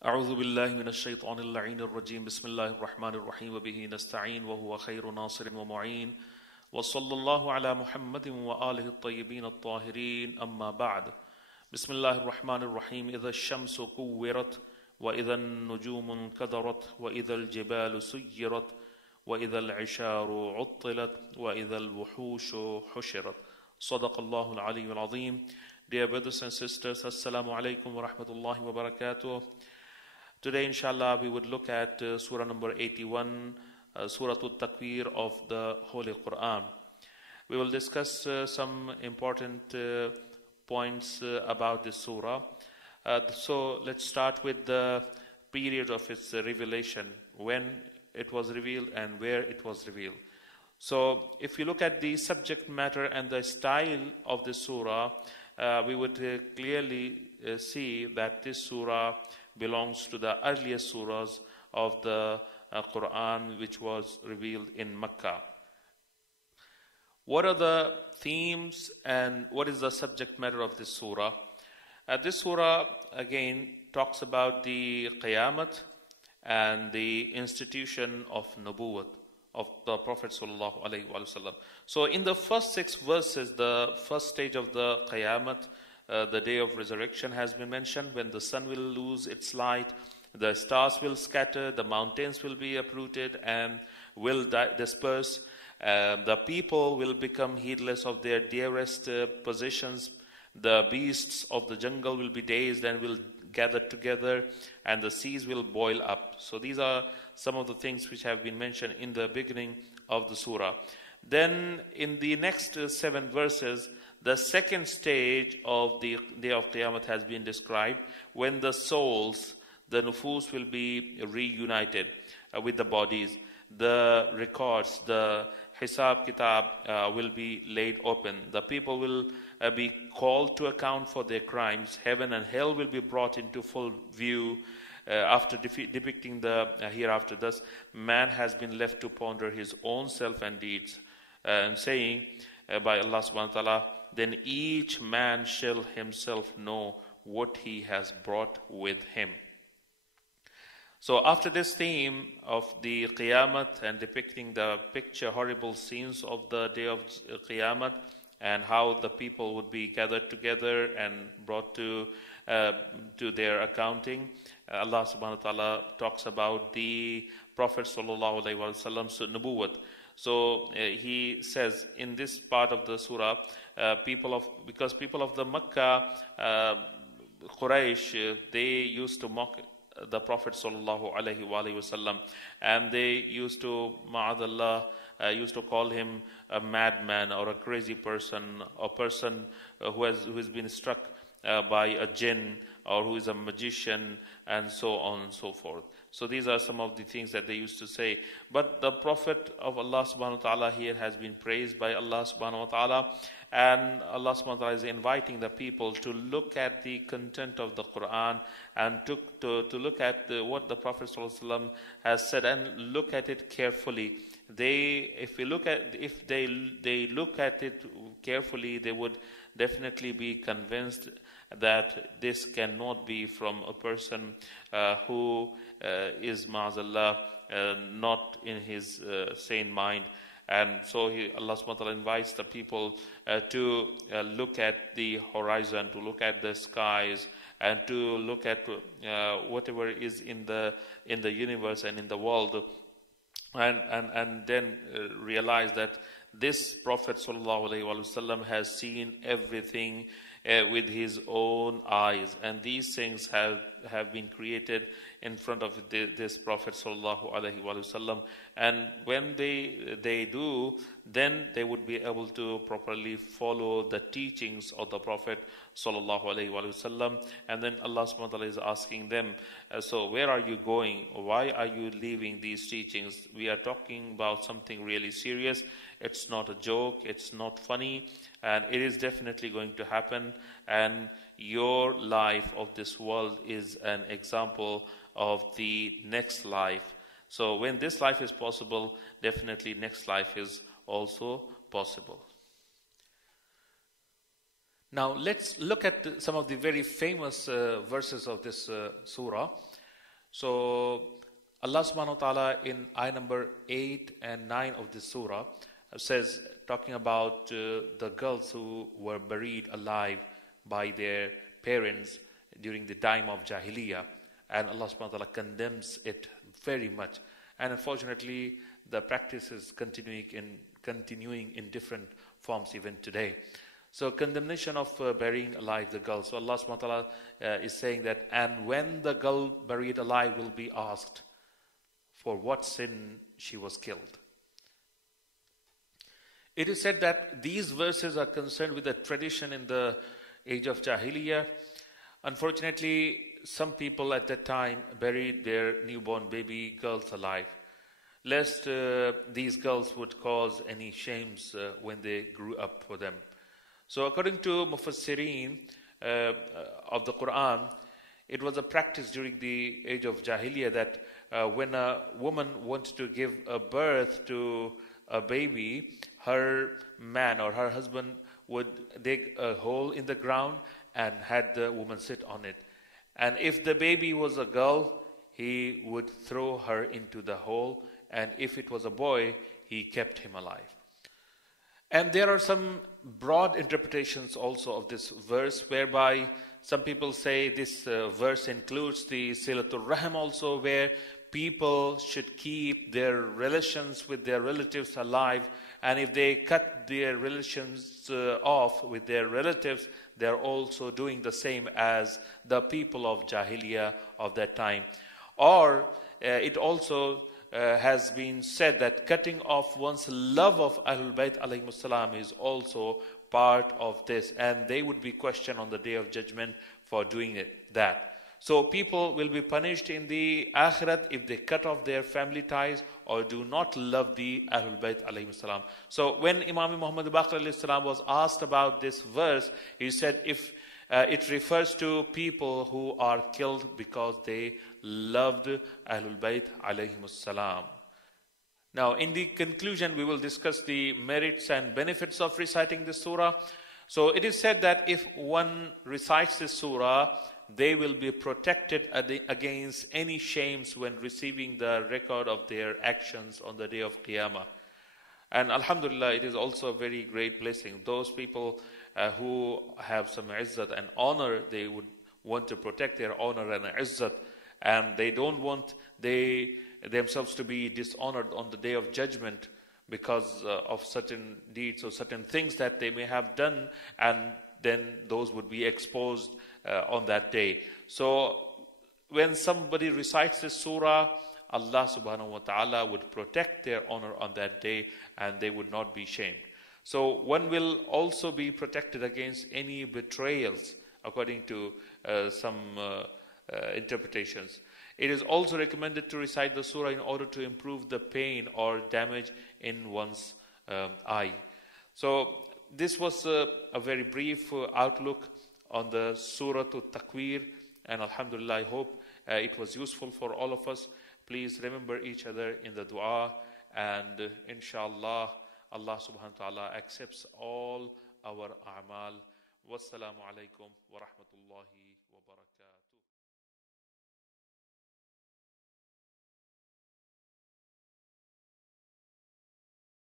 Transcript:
أعوذ بالله من الشيطان اللعين الرجيم بسم الله الرحمن الرحيم وبه نستعين وهو خير ناصر ومعين وصلى الله على محمد وآله الطيبين الطاهرين أما بعد بسم الله الرحمن الرحيم إذا الشمس كورت وإذا النجوم انكدرت وإذا الجبال سيرت وإذا العشار عطلت وإذا الوحوش حشرت صدق الله العلي العظيم. Dear brothers and sisters, Assalamu Alaikum wa rahmatullahi wa barakatuh. Today, inshallah, we would look at Surah number 81, Surah Takweer of the Holy Quran. We will discuss some important points about this surah. So let's start with the period of its revelation, when it was revealed and where it was revealed. So if you look at the subject matter and the style of the surah, we would clearly see that this surah belongs to the earliest surahs of the Quran, which was revealed in Mecca. What are the themes and what is the subject matter of this surah? This surah again talks about the Qiyamat and the institution of Nubuwwat of the Prophet sallallahu alaihi wasallam. So in the first 6 verses, the first stage of the Qiyamat, the day of resurrection, has been mentioned, when the sun will lose its light, the stars will scatter, the mountains will be uprooted and will disperse, the people will become heedless of their dearest possessions, the beasts of the jungle will be dazed and will gather together, and the seas will boil up. So these are some of the things which have been mentioned in the beginning of the surah. Then in the next 7 verses, the second stage of the day of Qiyamah has been described, when the souls, the nufus, will be reunited with the bodies. The records, the hisab kitab will be laid open. The people will be called to account for their crimes. Heaven and hell will be brought into full view after depicting the hereafter. Thus, man has been left to ponder his own self and deeds, and saying by Allah subhanahu wa ta'ala, then each man shall himself know what he has brought with him. So after this theme of the Qiyamat and depicting the horrible scenes of the day of Qiyamat and how the people would be gathered together and brought to their accounting, Allah subhanahu wa ta'ala talks about the Prophet sallallahu alaihi wasallam's nubuwwat. So he says in this part of the surah, because people of the Makkah, Quraysh, they used to mock the Prophet sallallahu alaihi wasallam, and they used to, ma'adallah, used to call him a madman or a crazy person, a person who has been struck by a jinn, or who is a magician, and so on and so forth. So these are some of the things that they used to say. But the Prophet of Allah subhanahu wa ta'ala here has been praised by Allah subhanahu wa ta'ala, and Allah subhanahu wa ta'ala is inviting the people to look at the content of the Quran and to look at what the Prophet sallallahu alaihi wasallam has said, and look at it carefully. If they look at it carefully, they would definitely be convinced that this cannot be from a person who is, ma'azallah, not in his sane mind. And so Allah subhanahu wa ta'ala invites the people to look at the horizon, to look at the skies, and to look at whatever is in the universe and in the world, and then realize that this Prophet sallallahu alaihi wasallam has seen everything with his own eyes, and these things have been created in front of this Prophet sallallahu alaihi wasallam, and when they do, then they would be able to properly follow the teachings of the Prophet sallallahu alaihi wasallam. And then Allah subhanahu wa ta'ala is asking them, so where are you going? Why are you leaving these teachings? We are talking about something really serious. It's not a joke, it's not funny, and it is definitely going to happen. And your life of this world is an example of the next life. So when this life is possible, definitely next life is also possible. Now let's look at some of the very famous verses of this surah. So Allah subhanahu wa ta'ala in ayah number 8 and 9 of this surah says, talking about the girls who were buried alive by their parents during the time of Jahiliyyah, and Allah subhanahu wa ta'ala condemns it very much. And unfortunately, the practice is continuing in different forms even today. So condemnation of burying alive the girl. So Allah subhanahu wa ta'ala is saying that, and when the girl buried alive will be asked for what sin she was killed. It is said that these verses are concerned with a tradition in the age of Jahiliyyah. Unfortunately, some people at that time buried their newborn baby girls alive, lest these girls would cause any shames when they grew up for them. So according to Mufassirin of the Quran, it was a practice during the age of Jahiliyyah that when a woman wanted to give a birth to a baby, her man or her husband would dig a hole in the ground and had the woman sit on it. And if the baby was a girl, he would throw her into the hole, and if it was a boy, he kept him alive. And there are some broad interpretations also of this verse, whereby some people say this verse includes the Silatul Rahim also, where people should keep their relations with their relatives alive, and if they cut their relations off with their relatives, they are also doing the same as the people of Jahiliyyah of that time. Or it also has been said that cutting off one's love of Ahlul Bayt alayhimus salam is also part of this, and they would be questioned on the Day of Judgment for doing that. So people will be punished in the Akhirat if they cut off their family ties or do not love the Ahlul Bayt alayhimus salam. So when Imam Muhammad Baqir alayhi salam was asked about this verse, he said if it refers to people who are killed because they loved Ahlul Bayt alayhimus salam. Now in the conclusion, we will discuss the merits and benefits of reciting this surah. So it is said that if one recites this surah, they will be protected against any shames when receiving the record of their actions on the day of Qiyamah. And Alhamdulillah, it is also a very great blessing. Those people who have some izzat and honor, they would want to protect their honor and izzat, and they don't want themselves to be dishonored on the Day of Judgment because of certain deeds or certain things that they may have done, and then those would be exposed on that day. So when somebody recites this surah, Allah subhanahu wa ta'ala would protect their honor on that day, and they would not be shamed. So one will also be protected against any betrayals, according to some interpretations. It is also recommended to recite the surah in order to improve the pain or damage in one's eye. So this was a very brief outlook on the Surah to Takweer, and Alhamdulillah, I hope it was useful for all of us. Please remember each other in the dua, and inshallah, Allah subhanahu wa ta'ala accepts all our a'mal. Wassalamu alaikum wa rahmatullahi wa barakatuh.